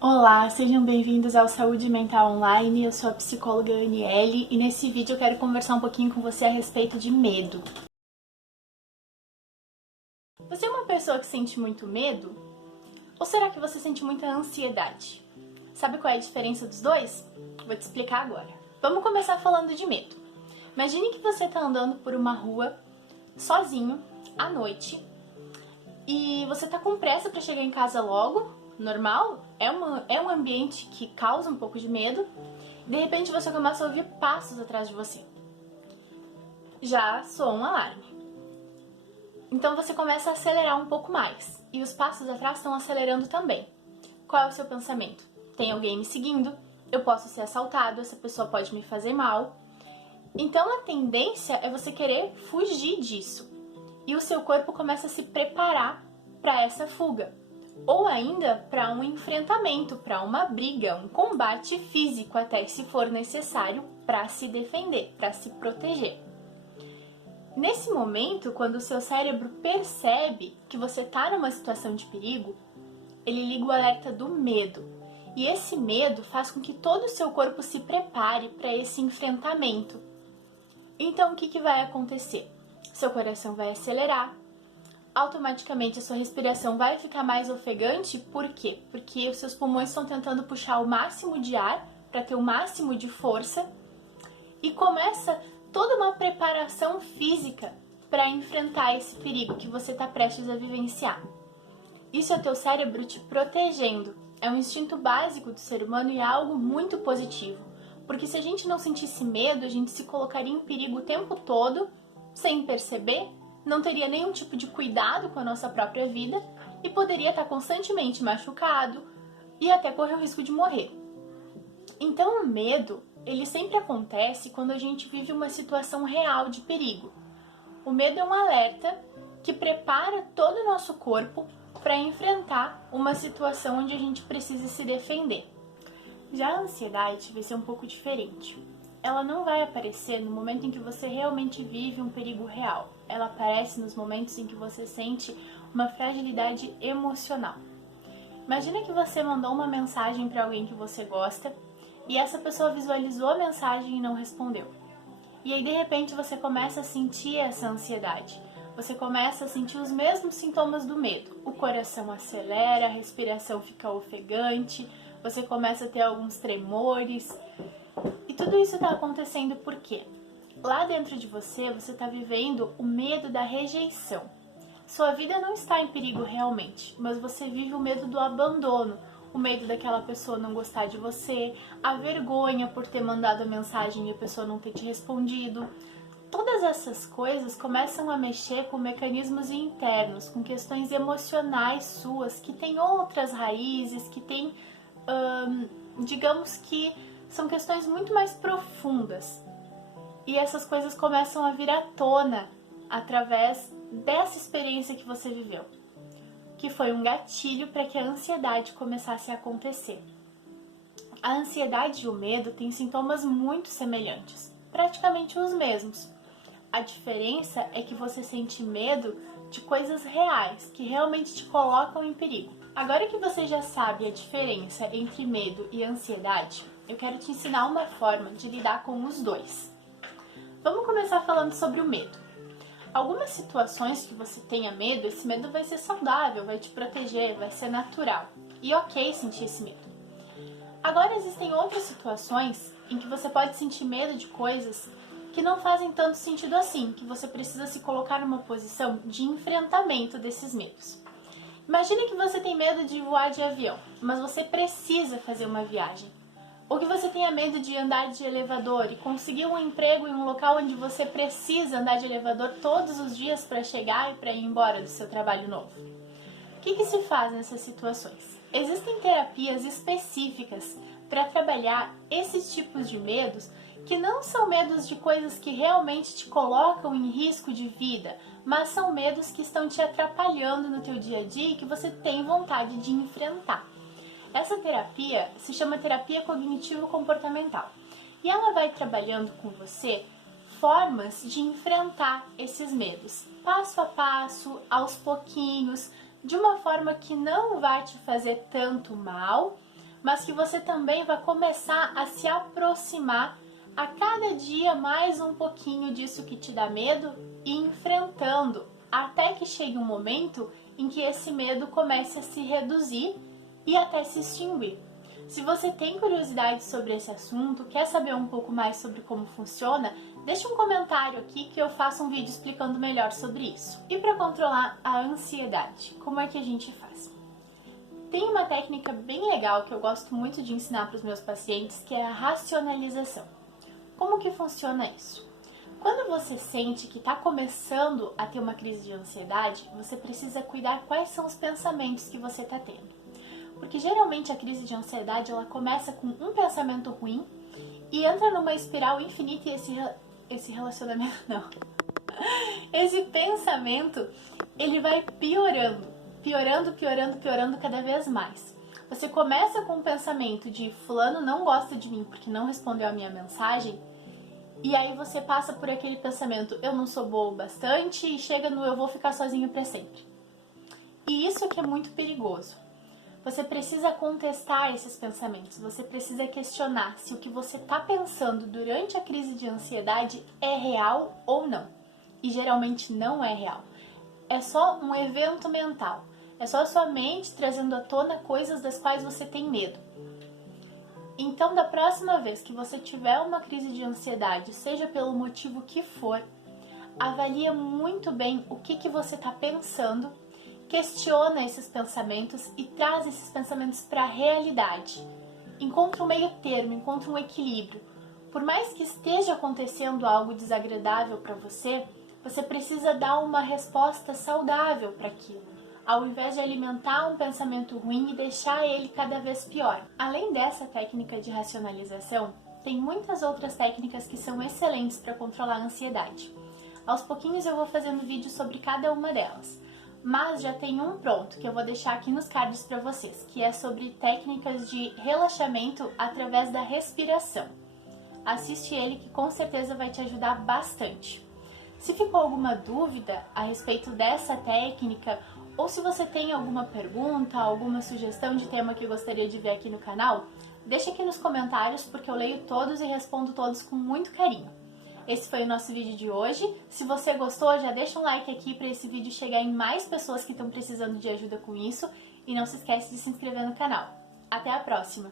Olá, sejam bem-vindos ao Saúde Mental Online. Eu sou a psicóloga Aniele e nesse vídeo eu quero conversar um pouquinho com você a respeito de medo. Você é uma pessoa que sente muito medo? Ou será que você sente muita ansiedade? Sabe qual é a diferença dos dois? Vou te explicar agora. Vamos começar falando de medo. Imagine que você está andando por uma rua sozinho à noite e você tá com pressa para chegar em casa logo, normal, é um ambiente que causa um pouco de medo. De repente você começa a ouvir passos atrás de você. Já soa um alarme. Então você começa a acelerar um pouco mais e os passos atrás estão acelerando também. Qual é o seu pensamento? Tem alguém me seguindo? Eu posso ser assaltado, essa pessoa pode me fazer mal. Então a tendência é você querer fugir disso. E o seu corpo começa a se preparar para essa fuga. Ou ainda para um enfrentamento, para uma briga, um combate físico até se for necessário para se defender, para se proteger. Nesse momento, quando o seu cérebro percebe que você está numa situação de perigo, ele liga o alerta do medo. E esse medo faz com que todo o seu corpo se prepare para esse enfrentamento. Então, o que vai acontecer? Seu coração vai acelerar, automaticamente a sua respiração vai ficar mais ofegante. Por quê? Porque os seus pulmões estão tentando puxar o máximo de ar para ter o máximo de força e começa toda uma preparação física para enfrentar esse perigo que você está prestes a vivenciar. Isso é teu cérebro te protegendo. É um instinto básico do ser humano e é algo muito positivo. Porque se a gente não sentisse medo, a gente se colocaria em perigo o tempo todo, sem perceber, não teria nenhum tipo de cuidado com a nossa própria vida e poderia estar constantemente machucado e até correr o risco de morrer. Então o medo, ele sempre acontece quando a gente vive uma situação real de perigo. O medo é um alerta que prepara todo o nosso corpo para enfrentar uma situação onde a gente precisa se defender. Já a ansiedade vai ser um pouco diferente. Ela não vai aparecer no momento em que você realmente vive um perigo real. Ela aparece nos momentos em que você sente uma fragilidade emocional. Imagina que você mandou uma mensagem para alguém que você gosta e essa pessoa visualizou a mensagem e não respondeu. E aí de repente você começa a sentir essa ansiedade. Você começa a sentir os mesmos sintomas do medo. O coração acelera, a respiração fica ofegante, você começa a ter alguns tremores. E tudo isso está acontecendo porque lá dentro de você está vivendo o medo da rejeição. Sua vida não está em perigo realmente, mas você vive o medo do abandono, o medo daquela pessoa não gostar de você, a vergonha por ter mandado a mensagem e a pessoa não ter te respondido. Todas essas coisas começam a mexer com mecanismos internos, com questões emocionais suas, que têm outras raízes, que têm, digamos que são questões muito mais profundas. E essas coisas começam a vir à tona através dessa experiência que você viveu, que foi um gatilho para que a ansiedade começasse a acontecer. A ansiedade e o medo têm sintomas muito semelhantes, praticamente os mesmos. A diferença é que você sente medo de coisas reais, que realmente te colocam em perigo. Agora que você já sabe a diferença entre medo e ansiedade, eu quero te ensinar uma forma de lidar com os dois. Vamos começar falando sobre o medo. Algumas situações que você tenha medo, esse medo vai ser saudável, vai te proteger, vai ser natural. E ok sentir esse medo. Agora existem outras situações em que você pode sentir medo de coisas que não fazem tanto sentido assim, que você precisa se colocar numa posição de enfrentamento desses medos. Imagine que você tem medo de voar de avião, mas você precisa fazer uma viagem. Ou que você tenha medo de andar de elevador e conseguir um emprego em um local onde você precisa andar de elevador todos os dias para chegar e para ir embora do seu trabalho novo. O que se faz nessas situações? Existem terapias específicas para trabalhar esses tipos de medos que não são medos de coisas que realmente te colocam em risco de vida, mas são medos que estão te atrapalhando no teu dia a dia e que você tem vontade de enfrentar. Essa terapia se chama terapia cognitivo-comportamental e ela vai trabalhando com você formas de enfrentar esses medos, passo a passo, aos pouquinhos, de uma forma que não vai te fazer tanto mal, mas que você também vai começar a se aproximar a cada dia mais um pouquinho disso que te dá medo e enfrentando até que chegue um momento em que esse medo comece a se reduzir e até se extinguir. Se você tem curiosidade sobre esse assunto, quer saber um pouco mais sobre como funciona, deixa um comentário aqui que eu faço um vídeo explicando melhor sobre isso. E para controlar a ansiedade, como é que a gente faz? Tem uma técnica bem legal que eu gosto muito de ensinar para os meus pacientes, que é a racionalização. Como que funciona isso? Quando você sente que está começando a ter uma crise de ansiedade, você precisa cuidar quais são os pensamentos que você está tendo. Porque geralmente a crise de ansiedade ela começa com um pensamento ruim e entra numa espiral infinita e esse relacionamento não. Esse pensamento ele vai piorando cada vez mais. Você começa com um pensamento de fulano não gosta de mim porque não respondeu a minha mensagem, e aí você passa por aquele pensamento eu não sou boa o bastante e chega no eu vou ficar sozinho para sempre. E isso que é muito perigoso. Você precisa contestar esses pensamentos, você precisa questionar se o que você está pensando durante a crise de ansiedade é real ou não. E geralmente não é real. É só um evento mental. É só a sua mente trazendo à tona coisas das quais você tem medo. Então, da próxima vez que você tiver uma crise de ansiedade, seja pelo motivo que for, avalia muito bem o que você está pensando, questiona esses pensamentos e traz esses pensamentos para a realidade. Encontra um meio termo, encontra um equilíbrio. Por mais que esteja acontecendo algo desagradável para você, você precisa dar uma resposta saudável para aquilo, ao invés de alimentar um pensamento ruim e deixar ele cada vez pior. Além dessa técnica de racionalização, tem muitas outras técnicas que são excelentes para controlar a ansiedade. Aos pouquinhos eu vou fazendo vídeo sobre cada uma delas, mas já tem um pronto que eu vou deixar aqui nos cards para vocês, que é sobre técnicas de relaxamento através da respiração. Assiste ele que com certeza vai te ajudar bastante. Se ficou alguma dúvida a respeito dessa técnica, ou se você tem alguma pergunta, alguma sugestão de tema que gostaria de ver aqui no canal, deixa aqui nos comentários porque eu leio todos e respondo todos com muito carinho. Esse foi o nosso vídeo de hoje. Se você gostou, já deixa um like aqui para esse vídeo chegar em mais pessoas que estão precisando de ajuda com isso. E não se esquece de se inscrever no canal. Até a próxima!